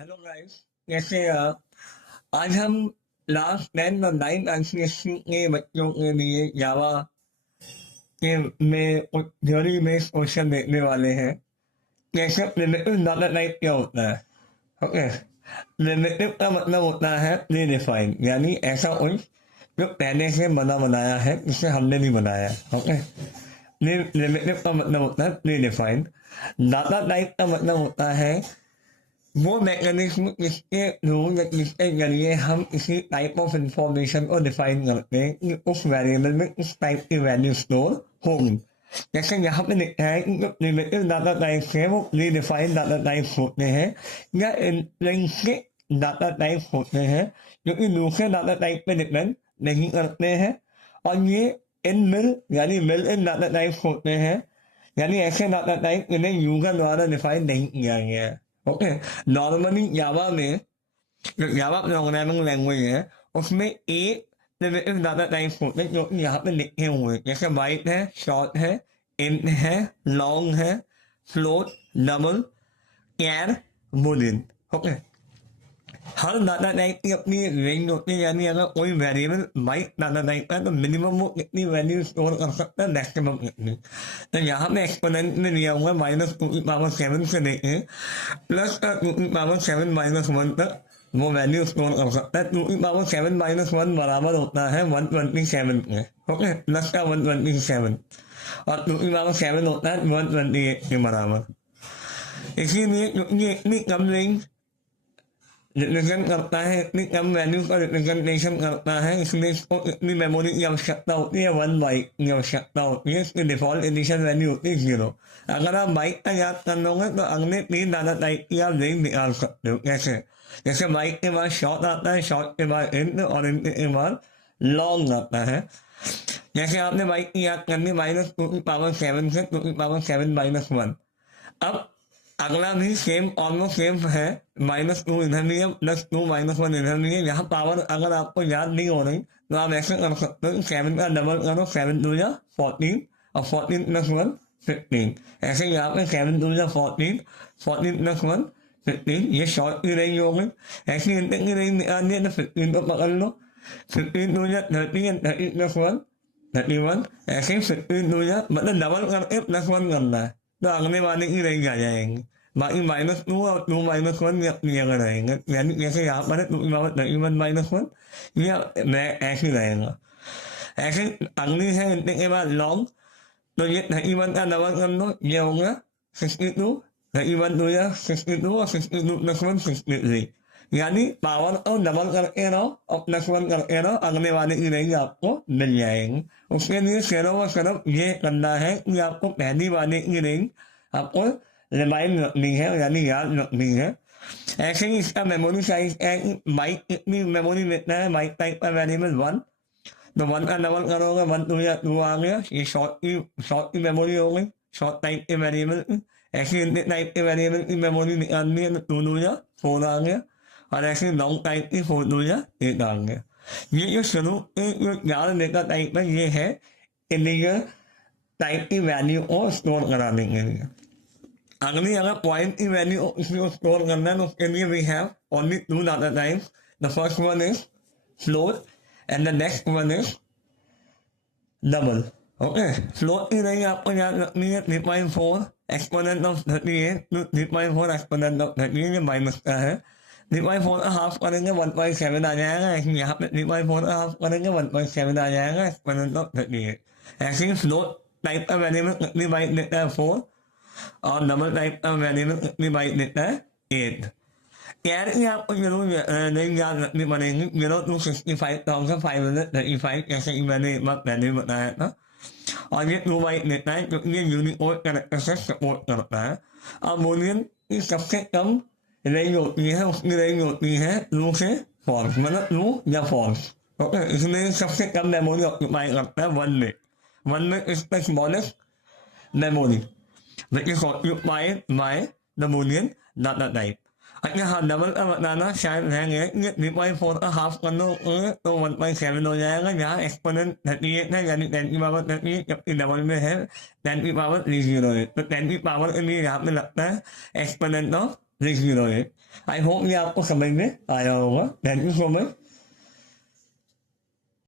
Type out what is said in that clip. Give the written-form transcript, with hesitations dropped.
Hello guys. कैसे हैं आप? आज हम लास्ट 10 और 9 आईसीएससी के बच्चों के लिए जावा के में थ्योरी बेस्ड क्वेश्चन देखने वाले हैं। कैसे प्रिमिटिव डाटा टाइप क्या होता है? ओके। प्रिमिटिव का मतलब होता है प्री डिफाइन, यानी ऐसा कुछ जो पहले से बना बनाया है, जिसे हमने नहीं बनाया। ओके। प्रिमिटिव का मतलब होता है प्री डिफाइन। डाटा टाइप का मतलब होता है वो मैकेनिज्म जिसके थ्रू या जिसके जरिए हम किसी टाइप ऑफ इंफॉर्मेशन को डिफाइन करते हैं कि उस वेरिएबल में इस टाइप की वैल्यू स्टोर होगी। जैसे यहाँ पे लिखा है कि जो प्रिमिटिव डाटा टाइप्स है वो प्री डिफाइंड डाटा टाइप्स होते हैं या इंट्रिंसिक डाटा टाइप्स होते हैं, जो कि दूसरे डाटा टाइप पे डिपेंड नहीं करते हैं। और ये इन मिल यानी मिल इन डाटा टाइप्स होते हैं, यानी ऐसे डाटा टाइप इन्हें यूजर द्वारा डिफाइन नहीं किया गया है। ओके। नॉर्मली जावा में, जो जावा प्रोग्रामिंग लैंग्वेज है, उसमें एक प्रिमिटिव डाटा टाइप्स होते हैं जो कि यहाँ पे लिखे हुए हैं। जैसे बाइट है, शॉर्ट है, इंट है, लॉन्ग है, फ्लोट, डबल, कैर, बूलियन। ओके। हर डाटा टाइप की अपनी रेंज होती है, यानी अगर कोई वेरिएबल बाइट डाटा टाइप है तो मिनिमम वो कितनी वैल्यू स्टोर कर सकता है, मैक्सिमम कितनी। तो यहाँ पे एक्सपोनेंट में दिया हुआ है -2⁷ से लेके +2⁷ -1 तक वो वैल्यू स्टोर कर सकता है। 2⁷ बराबर होता है 127 के। ओके। प्लस का 127 और 2⁷ होता है 128 के बराबर। इसीलिए क्योंकि इतनी कम रेंज रिप्रेजेंट करता है, इतनी कम वैल्यू का रिप्रेजेंटेशन करता है, इसलिए इसको इतनी मेमोरी की आवश्यकता होती है, 1 बाइट की आवश्यकता होती है। इसकी डिफॉल्ट एडिशन वैल्यू होती है 0। अगर आप बाइट का याद कर लोगे तो अगले 3 डाटा टाइप की आप रेंज निकाल सकते हो। कैसे? जैसे बाइट के बाद शॉर्ट आता है, शॉर्ट के बाद इंट और इंट के बाद लॉन्ग आता है। जैसे आपने बाइट की याद करनी -2⁷ से 2⁷ अब अगला भी सेम ऑलमोस्ट सेम है, -2 इधर भी है, +2 - 1 इधर भी है। यहाँ पावर अगर आपको याद नहीं हो रही तो आप ऐसे कर सकते हो, 7 का डबल करो, 7 2 जा 14 और 14 + 1 15। ऐसे यहाँ पे 7 2 जा 14, 14 + 1 15, ये शॉर्ट की रेंज हो गई। ऐसी इंटर की रेंज निकालनी है तो 15 को पकड़ लो, 15 2 जा 30 and 30 + 1 31। ऐसे ही 15 2 जा मतलब डबल करके +1 करना है तो अगले वाले की रेंज आ जाएंगे। बाकी -2 और 2 - 1 ये अपनी जगह रहेंगे, यानी जैसे यहाँ पर है 2⁻31 -1, ये मैं ऐसे ही रहेगा। ऐसे अगली है इतने के बाद लॉन्ग, तो ये 31 का डबल कर लो, ये हो गया 62, 31 2 या 62 और 62 + 1 63। यानी पावर को डबल करके रहो और +1 करके रहो, अगले वाले की रेंज आपको मिल जाएगी। उसके लिए सिर्फ और सिर्फ ये करना है कि आपको पहली वाले की रेंज आपको रिमाइंड रखनी है, यानी याद रखनी है। ऐसे ही इसका मेमोरी साइज है कि बाइट कितनी मेमोरी लेता है, बाइट टाइप का वेरिएबल 1, तो 1 का डबल करोगे 1 2 या 2 आ गया, ये शॉर्ट की मेमोरी हो गई, शॉर्ट टाइप के वेरिएबल की। ऐसे इंट टाइप के वेरिएबल की मेमोरी निकालनी है तो 2 2 या 4 आ गया, और ऐसे लॉन्ग टाइप की 4 2 या 8 आ गया। ये जो शुरू के जो 4 डेटा टाइप है, ये है इंटीजर टाइप की वैल्यू को स्टोर कराने के लिए। अगली अगर पॉइंट की वैल्यू इसमें स्टोर करना है तो उसके लिए we have only 2 data types. The first one is float and the next one is double. Okay. Float की रेंज आपको याद रखनी है 3.4 exponent of 38 to 3.4 exponent of 38, ये माइनस का है। 3.4 का हाफ करेंगे 1.7 आ जाएगा, ऐसे यहाँ पे 3.4 का हाफ करेंगे 1.7 आ जाएगा एक्सपोनेंट ऑफ 38। ऐसे ही फ्लोट टाइप का वेरिएबल कितनी बाइट देता है 4, और डबल टाइप का वेरिएबल कितनी बाइट देता है 8। कैर की आपको जरूर नहीं याद रखनी पड़ेगी, 0 2 65,535, जैसे कि मैंने एक बार पहले ही बताया था। और ये 2 बाइट देता है क्योंकि ये यूनिकोड कैरेक्टर से सपोर्ट करता है। अब बूलियन की सबसे कम रेंज होती है, उसकी रेंज होती है ट्रू से फॉल्स, मतलब ट्रू या फॉल्स। ओके। इसमें सबसे कम मेमोरी ऑक्यूपाई करता है 1 minute. 1 minute is the smallest memory which is occupied by the boolean data type। अच्छा हाँ, डबल का बताना शायद रह गया, ये 3.4 का हाफ कर लो तो 1.7 हो जाएगा, जहाँ एक्सपोनेंट 38 है, यानी 10 की पावर 38, जबकि डबल में है 10 की पावर 30 है। तो 10 की पावर के लिए यहाँ पे लगता है एक्सपोनेंट ऑफ देखिए आई होप ये आपको समझ में आया होगा। Thank you so much.